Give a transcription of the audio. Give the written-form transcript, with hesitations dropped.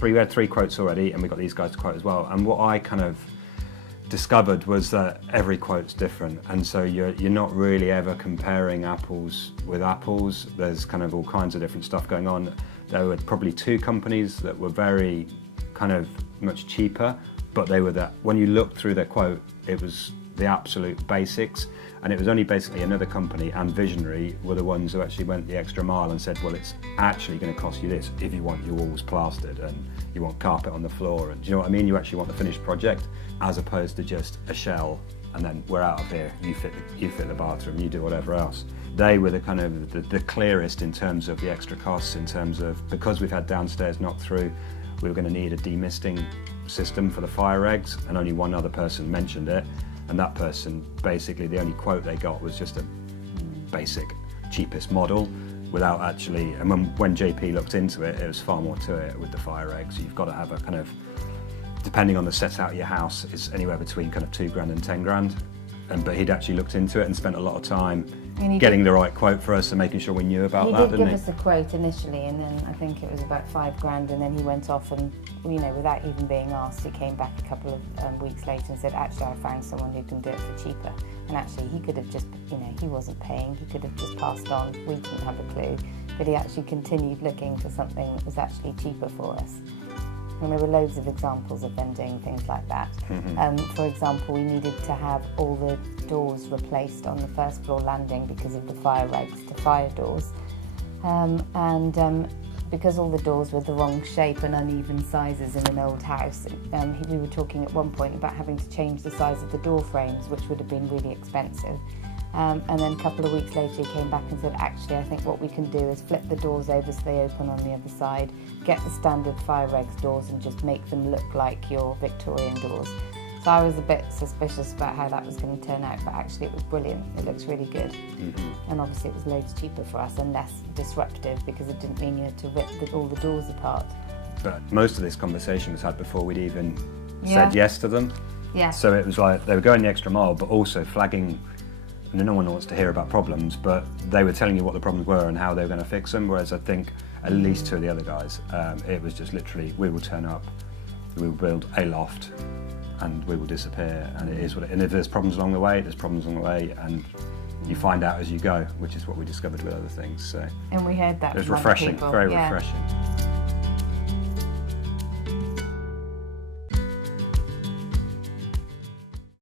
we had 3 quotes already, and we got these guys to quote as well. And what I kind of discovered was that every quote's different, and so you're not really ever comparing apples with apples. There's kind of all kinds of different stuff going on. There were probably 2 companies that were very kind of much cheaper, but they were that when you looked through their quote, it was the absolute basics, and it was only basically another company and Visionary were the ones who actually went the extra mile and said, well, it's actually going to cost you this if you want your walls plastered and you want carpet on the floor, and do you know what I mean? You actually want the finished project as opposed to just a shell and then we're out of here, you fit the bathroom, you do whatever else. They were the kind of the clearest in terms of the extra costs, in terms of, because we've had downstairs knocked through, we were going to need a demisting system for the fire eggs, and only one other person mentioned it, and that person, basically the only quote they got was just a basic cheapest model without actually, and when JP looked into it, it was far more to it with the fire eggs. You've got to have a kind of, depending on the set out of your house, it's anywhere between kind of 2 grand and 10 grand. But he'd actually looked into it and spent a lot of time getting the right quote for us and making sure we knew about that, didn't he? He did give us a quote initially, and then I think it was about 5 grand, and then he went off and, you know, without even being asked, he came back a couple of weeks later and said, actually, I found someone who can do it for cheaper. And actually, he could have just, you know, he wasn't paying, he could have just passed on, we didn't have a clue, but he actually continued looking for something that was actually cheaper for us. And there were loads of examples of them doing things like that. For example, we needed to have all the doors replaced on the first floor landing because of the fire regs to fire doors. Because all the doors were the wrong shape and uneven sizes in an old house, we were talking at one point about having to change the size of the door frames, which would have been really expensive. And then a couple of weeks later he came back and said, actually, I think what we can do is flip the doors over so they open on the other side, get the standard fire regs doors and just make them look like your Victorian doors. So I was a bit suspicious about how that was going to turn out, but actually it was brilliant. It looks really good. And obviously it was loads cheaper for us and less disruptive because it didn't mean you had to rip all the doors apart. But most of this conversation was had before we'd even said yes to them. Yeah. So it was like they were going the extra mile, but also flagging. And no one wants to hear about problems, but they were telling you what the problems were and how they were going to fix them, whereas I think at least 2 of the other guys, it was just literally, we will turn up, we will build a loft, and we will disappear, and it is what it is. And if there's problems along the way, there's problems along the way, and you find out as you go, which is what we discovered with other things. So and we heard that it was from refreshing, people. very refreshing.